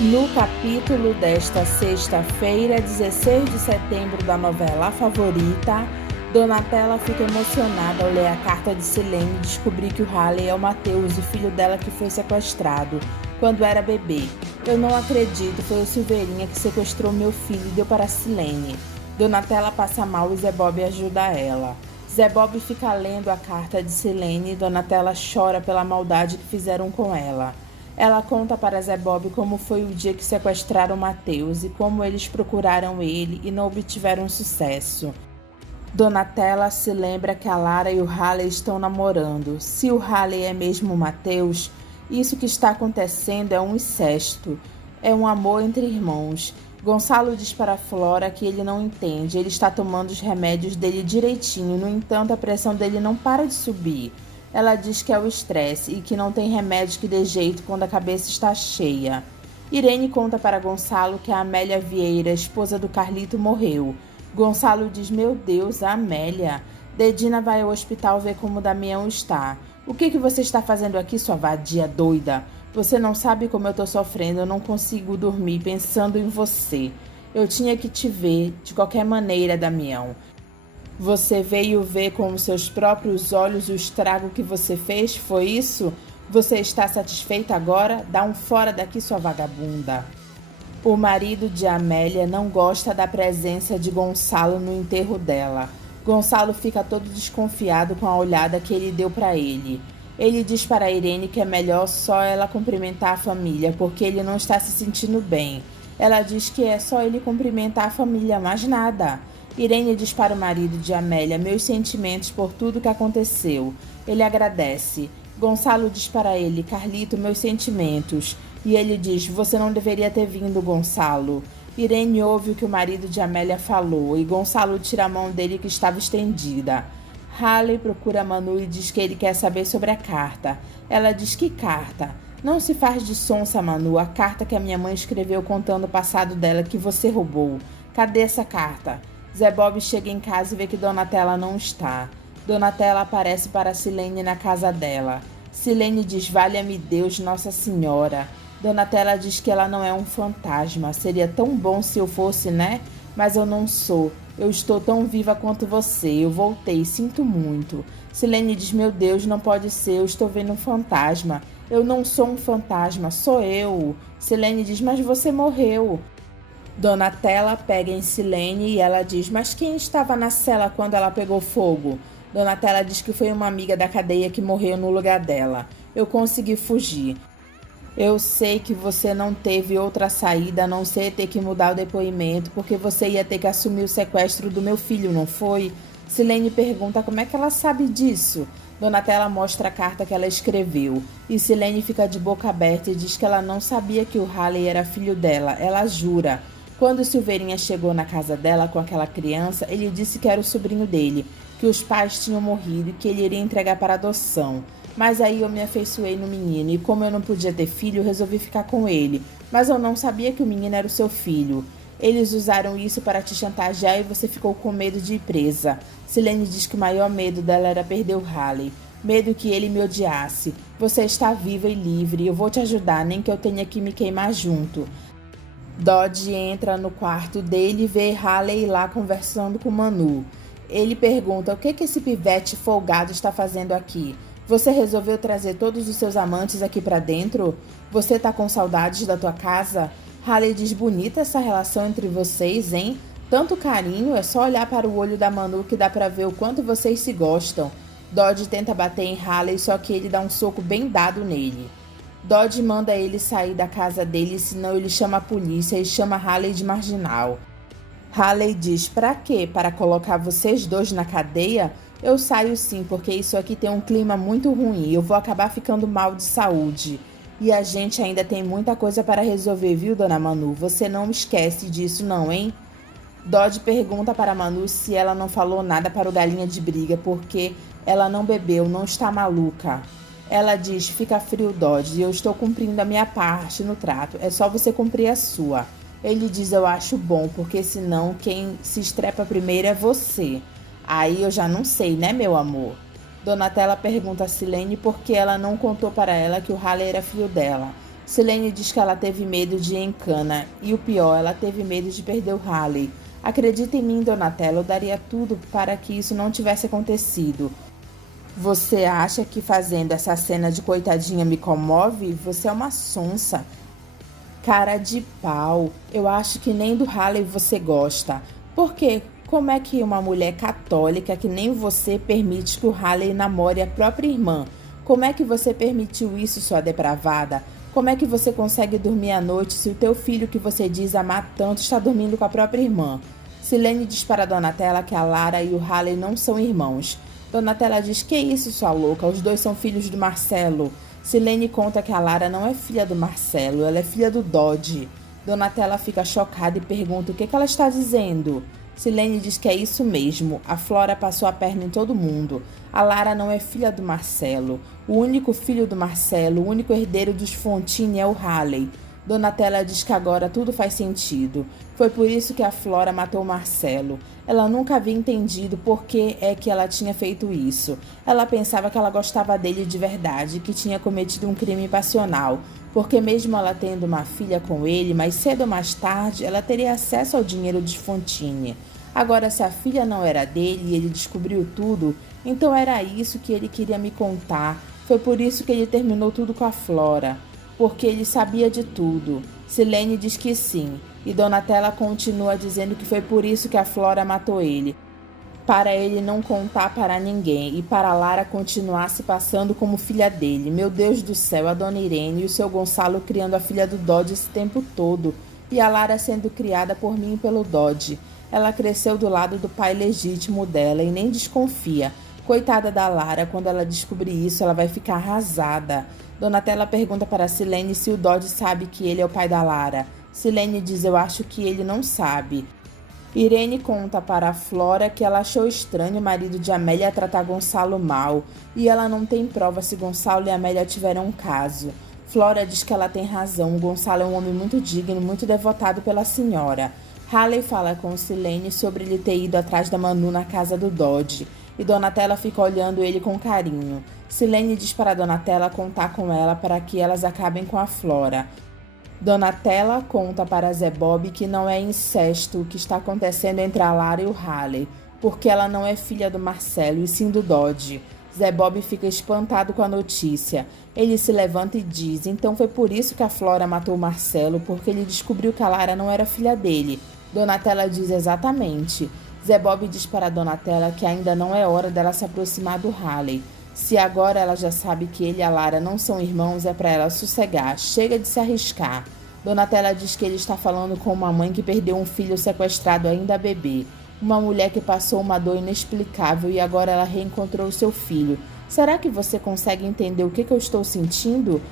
No capítulo desta sexta-feira, 16 de setembro da novela A Favorita, Donatella fica emocionada ao ler a carta de Silene e descobrir que o Halley é o Matheus, o filho dela que foi sequestrado quando era bebê. Eu não acredito, foi o Silveirinha que sequestrou meu filho e deu para Silene. Donatella passa mal e Zé Bob ajuda ela. Zé Bob fica lendo a carta de Silene e Donatella chora pela maldade que fizeram com ela. Ela conta para Zé Bob como foi o dia que sequestraram Matheus e como eles procuraram ele e não obtiveram sucesso. Donatella se lembra que a Lara e o Halley estão namorando. Se o Halley é mesmo o Matheus, isso que está acontecendo é um incesto. É um amor entre irmãos. Gonçalo diz para Flora que ele não entende. Ele está tomando os remédios dele direitinho. No entanto, a pressão dele não para de subir. Ela diz que é o estresse e que não tem remédio que dê jeito quando a cabeça está cheia. Irene conta para Gonçalo que a Amélia Vieira, esposa do Carlito, morreu. Gonçalo diz: meu Deus, a Amélia. Dedina vai ao hospital ver como Damião está. O que você está fazendo aqui, sua vadia doida? Você não sabe como eu estou sofrendo, eu não consigo dormir pensando em você. Eu tinha que te ver, de qualquer maneira, Damião. Você veio ver com os seus próprios olhos o estrago que você fez, foi isso? Você está satisfeita agora? Dá um fora daqui, sua vagabunda. O marido de Amélia não gosta da presença de Gonçalo no enterro dela. Gonçalo fica todo desconfiado com a olhada que ele deu para ele. Ele diz para Irene que é melhor só ela cumprimentar a família, porque ele não está se sentindo bem. Ela diz que é só ele cumprimentar a família, mais nada. Irene diz para o marido de Amélia meus sentimentos por tudo que aconteceu. Ele agradece. Gonçalo diz para ele: Carlito, meus sentimentos. E ele diz: você não deveria ter vindo, Gonçalo. Irene ouve o que o marido de Amélia falou e Gonçalo tira a mão dele que estava estendida. Halley procura Manu e diz que ele quer saber sobre a carta. Ela diz: que carta? Não se faz de sonsa, Manu. A carta que a minha mãe escreveu contando o passado dela que você roubou. Cadê essa carta? Zé Bob chega em casa e vê que Donatella não está. Donatella aparece para Silene na casa dela. Silene diz: valha-me Deus, Nossa Senhora. Donatella diz que ela não é um fantasma. Seria tão bom se eu fosse, né? Mas eu não sou. Eu estou tão viva quanto você. Eu voltei, sinto muito. Silene diz: meu Deus, não pode ser. Eu estou vendo um fantasma. Eu não sou um fantasma, sou eu. Silene diz: mas você morreu. Donatella pega em Silene e ela diz: mas quem estava na cela quando ela pegou fogo? Donatella diz que foi uma amiga da cadeia que morreu no lugar dela. Eu consegui fugir. Eu sei que você não teve outra saída a não ser ter que mudar o depoimento, porque você ia ter que assumir o sequestro do meu filho, não foi? Silene pergunta como é que ela sabe disso. Donatella mostra a carta que ela escreveu, e Silene fica de boca aberta e diz que ela não sabia que o Halley era filho dela. Ela jura. Quando Silveirinha chegou na casa dela com aquela criança, ele disse que era o sobrinho dele, que os pais tinham morrido e que ele iria entregar para adoção. Mas aí eu me afeiçoei no menino e como eu não podia ter filho, resolvi ficar com ele. Mas eu não sabia que o menino era o seu filho. Eles usaram isso para te chantagear e você ficou com medo de ir presa. Silene diz que o maior medo dela era perder o Halley. Medo que ele me odiasse. Você está viva e livre. Eu vou te ajudar, nem que eu tenha que me queimar junto. Dodge entra no quarto dele e vê Halley lá conversando com Manu. Ele pergunta: o que esse pivete folgado está fazendo aqui? Você resolveu trazer todos os seus amantes aqui pra dentro? Você tá com saudades da tua casa? Halley diz: bonita essa relação entre vocês, hein? Tanto carinho, é só olhar para o olho da Manu que dá pra ver o quanto vocês se gostam. Dodge tenta bater em Halley, só que ele dá um soco bem dado nele. Dodge manda ele sair da casa dele, senão ele chama a polícia e chama Halley de marginal. Halley diz: pra quê? Para colocar vocês dois na cadeia? Eu saio sim, porque isso aqui tem um clima muito ruim. Eu vou acabar ficando mal de saúde. E a gente ainda tem muita coisa para resolver, viu, dona Manu? Você não esquece disso não, hein? Dodge pergunta para Manu se ela não falou nada para o Galinha de Briga, porque ela não bebeu, não está maluca. Ela diz: fica frio, Dodge, eu estou cumprindo a minha parte no trato. É só você cumprir a sua. Ele diz: eu acho bom, porque senão quem se estrepa primeiro é você. Aí eu já não sei, né, meu amor? Donatella pergunta a Silene por que ela não contou para ela que o Halley era filho dela. Silene diz que ela teve medo de ir em cana e o pior, ela teve medo de perder o Halley. Acredita em mim, Donatella, eu daria tudo para que isso não tivesse acontecido. Você acha que fazendo essa cena de coitadinha me comove? Você é uma sonsa. Cara de pau, eu acho que nem do Halley você gosta. Por quê? Como é que uma mulher católica que nem você permite que o Halley namore a própria irmã? Como é que você permitiu isso, sua depravada? Como é que você consegue dormir à noite se o teu filho que você diz amar tanto está dormindo com a própria irmã? Silene diz para Donatella que a Lara e o Halley não são irmãos. Donatella diz: que isso, sua louca? Os dois são filhos do Marcelo. Silene conta que a Lara não é filha do Marcelo, ela é filha do Dodge. Donatella fica chocada e pergunta o que ela está dizendo. Silene diz que é isso mesmo, a Flora passou a perna em todo mundo. A Lara não é filha do Marcelo. O único filho do Marcelo, o único herdeiro dos Fontini é o Halley. Donatella diz que agora tudo faz sentido. Foi por isso que a Flora matou Marcelo. Ela nunca havia entendido por que é que ela tinha feito isso. Ela pensava que ela gostava dele de verdade, que tinha cometido um crime passional, porque mesmo ela tendo uma filha com ele, mais cedo ou mais tarde, ela teria acesso ao dinheiro de Fontini. Agora, se a filha não era dele e ele descobriu tudo, então era isso que ele queria me contar. Foi por isso que ele terminou tudo com a Flora. Porque ele sabia de tudo. Silene diz que sim, e Donatella continua dizendo que foi por isso que a Flora matou ele, para ele não contar para ninguém e para Lara continuar se passando como filha dele. Meu Deus do céu, a dona Irene e o seu Gonçalo criando a filha do Dodge esse tempo todo, e a Lara sendo criada por mim e pelo Dodge. Ela cresceu do lado do pai legítimo dela e nem desconfia. Coitada da Lara, quando ela descobrir isso, ela vai ficar arrasada. Donatella pergunta para Silene se o Dodge sabe que ele é o pai da Lara. Silene diz: eu acho que ele não sabe. Irene conta para a Flora que ela achou estranho o marido de Amélia tratar Gonçalo mal, e ela não tem prova se Gonçalo e Amélia tiveram um caso. Flora diz que ela tem razão, Gonçalo é um homem muito digno, muito devotado pela senhora. Halley fala com Silene sobre ele ter ido atrás da Manu na casa do Dodge, e Donatella fica olhando ele com carinho. Silene diz para Donatella contar com ela para que elas acabem com a Flora. Donatella conta para Zé Bob que não é incesto o que está acontecendo entre a Lara e o Halley, porque ela não é filha do Marcelo e sim do Dodge. Zé Bob fica espantado com a notícia. Ele se levanta e diz: então foi por isso que a Flora matou o Marcelo, porque ele descobriu que a Lara não era filha dele. Donatella diz: exatamente. Zé Bob diz para Donatella que ainda não é hora dela se aproximar do Halley. Se agora ela já sabe que ele e a Lara não são irmãos, é para ela sossegar, chega de se arriscar. Donatella diz que ele está falando com uma mãe que perdeu um filho sequestrado ainda bebê. Uma mulher que passou uma dor inexplicável e agora ela reencontrou seu filho. Será que você consegue entender o que eu estou sentindo?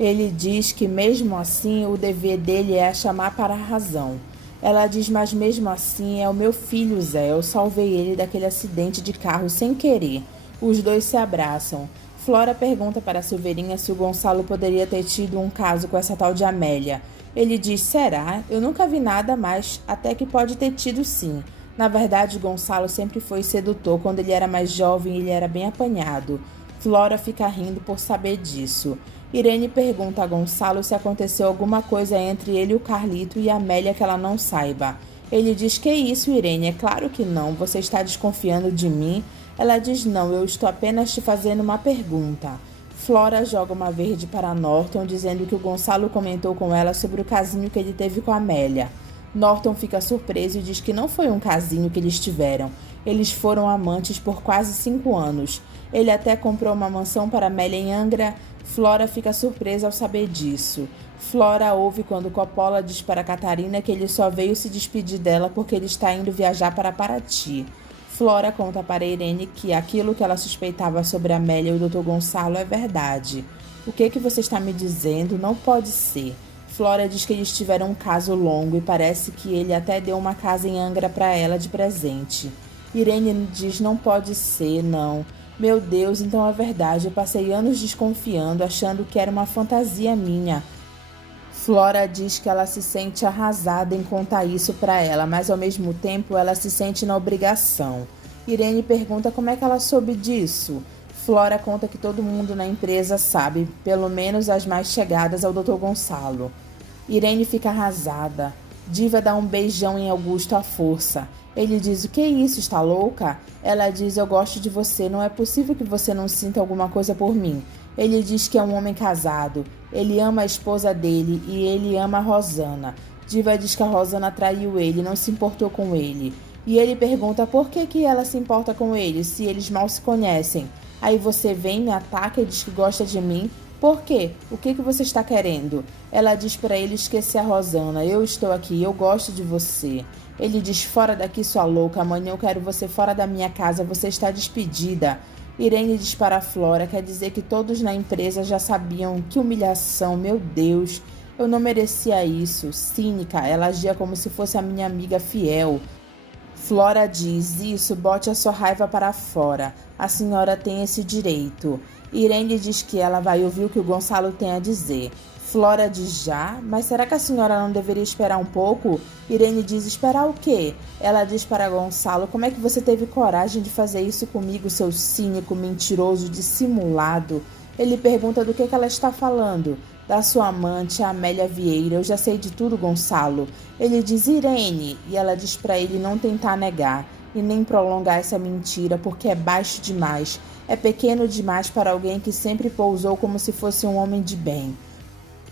Ele diz que mesmo assim o dever dele é chamar para a razão. Ela diz: mas mesmo assim é o meu filho, Zé, eu salvei ele daquele acidente de carro sem querer. Os dois se abraçam. Flora pergunta para Silveirinha se o Gonçalo poderia ter tido um caso com essa tal de Amélia. Ele diz: será? Eu nunca vi nada, mas até que pode ter tido sim. Na verdade, Gonçalo sempre foi sedutor. Quando ele era mais jovem, ele era bem apanhado. Flora fica rindo por saber disso. Irene pergunta a Gonçalo se aconteceu alguma coisa entre ele e o Carlito e a Amélia que ela não saiba. Ele diz: que isso, Irene? É claro que não. Você está desconfiando de mim? Ela diz: não, eu estou apenas te fazendo uma pergunta. Flora joga uma verde para Norton, dizendo que o Gonçalo comentou com ela sobre o casinho que ele teve com a Amélia. Norton fica surpreso e diz que não foi um casinho que eles tiveram. Eles foram amantes por quase 5 anos. Ele até comprou uma mansão para Amélia em Angra. Flora fica surpresa ao saber disso. Flora ouve quando Coppola diz para Catarina que ele só veio se despedir dela porque ele está indo viajar para Paraty. Flora conta para Irene que aquilo que ela suspeitava sobre Amélia e o Dr. Gonçalo é verdade. O que você está me dizendo? Não pode ser. Flora diz que eles tiveram um caso longo e parece que ele até deu uma casa em Angra para ela de presente. Irene diz: não pode ser, não. Meu Deus, então é verdade. Eu passei anos desconfiando, achando que era uma fantasia minha. Flora diz que ela se sente arrasada em contar isso para ela, mas ao mesmo tempo ela se sente na obrigação. Irene pergunta como é que ela soube disso. Flora conta que todo mundo na empresa sabe, pelo menos as mais chegadas ao Dr. Gonçalo. Irene fica arrasada. Diva dá um beijão em Augusto à força. Ele diz: o que é isso, está louca? Ela diz: eu gosto de você, não é possível que você não sinta alguma coisa por mim. Ele diz que é um homem casado. Ele ama a esposa dele e ele ama a Rosana. Diva diz que a Rosana traiu ele, não se importou com ele. E ele pergunta por que ela se importa com ele, se eles mal se conhecem. Aí você vem, me ataca e diz que gosta de mim. Por quê? O que você está querendo? Ela diz para ele esquecer a Rosana. Eu estou aqui, eu gosto de você. Ele diz: fora daqui, sua louca. Amanhã eu quero você fora da minha casa. Você está despedida. Irene diz para a Flora: quer dizer que todos na empresa já sabiam. Que humilhação, meu Deus. Eu não merecia isso. Cínica, ela agia como se fosse a minha amiga fiel. Flora diz: isso, bote a sua raiva para fora. A senhora tem esse direito. Irene diz que ela vai ouvir o que o Gonçalo tem a dizer. Flora diz: já? Mas será que a senhora não deveria esperar um pouco? Irene diz: esperar o quê? Ela diz para Gonçalo: como é que você teve coragem de fazer isso comigo, seu cínico, mentiroso, dissimulado? Ele pergunta do que ela está falando. Da sua amante, a Amélia Vieira. Eu já sei de tudo, Gonçalo. Ele diz: Irene. E ela diz para ele não tentar negar e nem prolongar essa mentira, porque é baixo demais. É pequeno demais para alguém que sempre pousou como se fosse um homem de bem.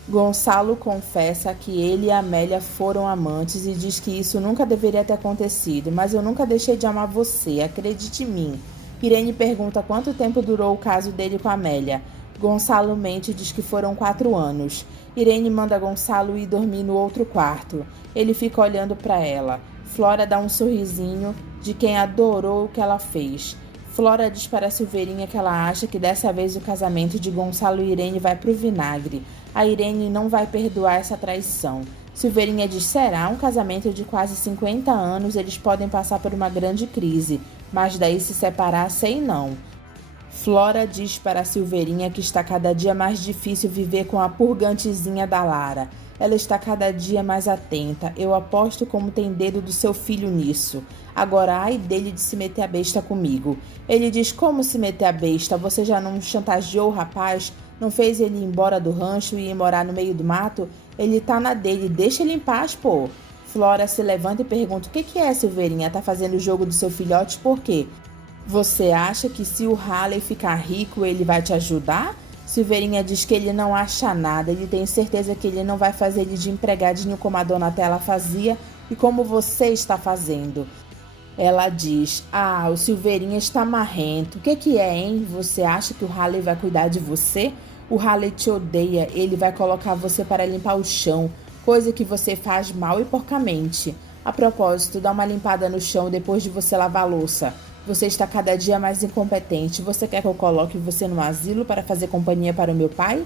Gonçalo confessa que ele e Amélia foram amantes e diz que isso nunca deveria ter acontecido, mas eu nunca deixei de amar você, acredite em mim. Irene pergunta quanto tempo durou o caso dele com Amélia. Gonçalo mente e diz que foram 4 anos. Irene manda Gonçalo ir dormir no outro quarto. Ele fica olhando para ela. Flora dá um sorrisinho de quem adorou o que ela fez. Flora diz para Silveirinha que ela acha que dessa vez o casamento de Gonçalo e Irene vai pro vinagre. A Irene não vai perdoar essa traição. Silveirinha diz: será um casamento de quase 50 anos, eles podem passar por uma grande crise, mas daí se separar, sei não. Flora diz para Silveirinha que está cada dia mais difícil viver com a purgantezinha da Lara. Ela está cada dia mais atenta. Eu aposto como tem dedo do seu filho nisso. Agora, ai dele de se meter a besta comigo. Ele diz: como se meter a besta? Você já não chantageou o rapaz? Não fez ele ir embora do rancho e ir morar no meio do mato? Ele tá na dele, deixa ele em paz, pô. Flora se levanta e pergunta: o que é, Silveirinha? Tá fazendo o jogo do seu filhote por quê? Você acha que se o Halley ficar rico, ele vai te ajudar? Silveirinha diz que ele não acha nada, ele tem certeza que ele não vai fazer ele de empregadinho como a Donatella fazia e como você está fazendo. Ela diz: ah, o Silveirinha está marrento. O que é, hein? Você acha que o Halley vai cuidar de você? O Halley te odeia, ele vai colocar você para limpar o chão, coisa que você faz mal e porcamente. A propósito, dá uma limpada no chão depois de você lavar a louça. Você está cada dia mais incompetente. Você quer que eu coloque você no asilo para fazer companhia para o meu pai?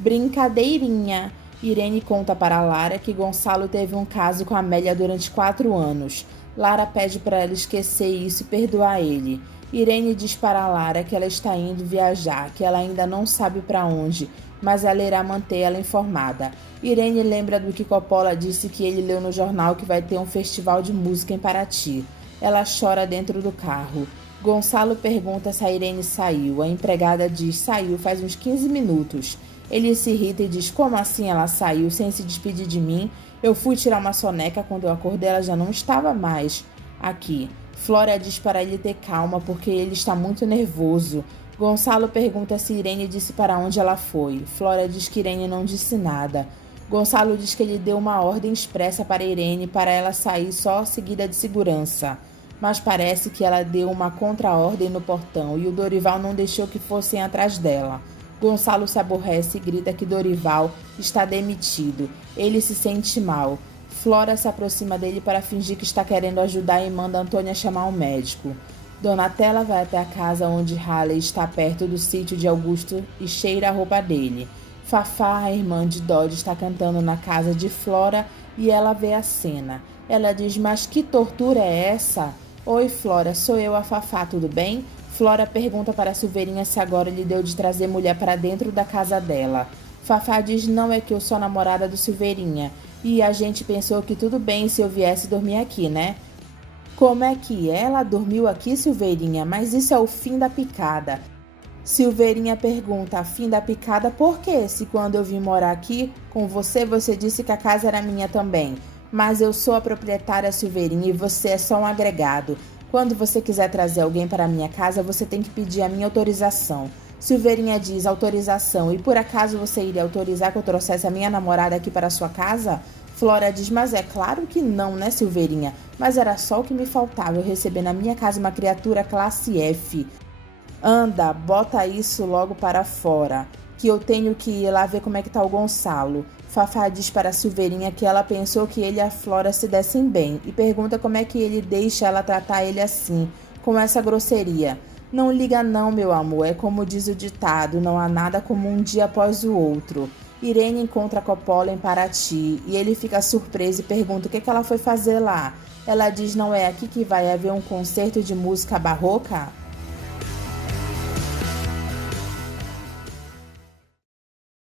Brincadeirinha. Irene conta para Lara que Gonçalo teve um caso com Amélia durante 4 anos. Lara pede para ela esquecer isso e perdoar ele. Irene diz para Lara que ela está indo viajar, que ela ainda não sabe para onde, mas ela irá manter ela informada. Irene lembra do que Coppola disse que ele leu no jornal que vai ter um festival de música em Paraty. Ela chora dentro do carro. Gonçalo pergunta se a Irene saiu. A empregada diz: saiu faz uns 15 minutos. Ele se irrita e diz: como assim ela saiu sem se despedir de mim? Eu fui tirar uma soneca, quando eu acordei ela já não estava mais aqui. Flora diz para ele ter calma porque ele está muito nervoso. Gonçalo pergunta se Irene disse para onde ela foi. Flora diz que Irene não disse nada. Gonçalo diz que ele deu uma ordem expressa para Irene para ela sair só seguida de segurança. Mas parece que ela deu uma contra-ordem no portão e o Dorival não deixou que fossem atrás dela. Gonçalo se aborrece e grita que Dorival está demitido. Ele se sente mal. Flora se aproxima dele para fingir que está querendo ajudar e manda Antônia chamar um médico. Donatella vai até a casa onde Halley está perto do sítio de Augusto e cheira a roupa dele. Fafá, a irmã de Dodge, está cantando na casa de Flora e ela vê a cena. Ela diz: mas que tortura é essa? Oi, Flora, sou eu, a Fafá, tudo bem? Flora pergunta para Silveirinha se agora lhe deu de trazer mulher para dentro da casa dela. Fafá diz: não, é que eu sou a namorada do Silveirinha e a gente pensou que tudo bem se eu viesse dormir aqui, né? Como é que ela dormiu aqui, Silveirinha? Mas isso é o fim da picada. Silveirinha pergunta, afim da picada, por quê? Se quando eu vim morar aqui com você, você disse que a casa era minha também. Mas eu sou a proprietária, Silveirinha, e você é só um agregado. Quando você quiser trazer alguém para a minha casa, você tem que pedir a minha autorização. Silveirinha diz, autorização, e por acaso você iria autorizar que eu trouxesse a minha namorada aqui para a sua casa? Flora diz, mas é claro que não, né, Silveirinha? Mas era só o que me faltava, eu receber na minha casa uma criatura classe F. Anda, bota isso logo para fora, que eu tenho que ir lá ver como é que tá o Gonçalo. Fafá diz para a Silveirinha que ela pensou que ele e a Flora se dessem bem e pergunta como é que ele deixa ela tratar ele assim, com essa grosseria. Não liga não, meu amor, é como diz o ditado, não há nada como um dia após o outro. Irene encontra Coppola em Paraty e ele fica surpreso e pergunta o que ela foi fazer lá. Ela diz, não é aqui que vai haver um concerto de música barroca?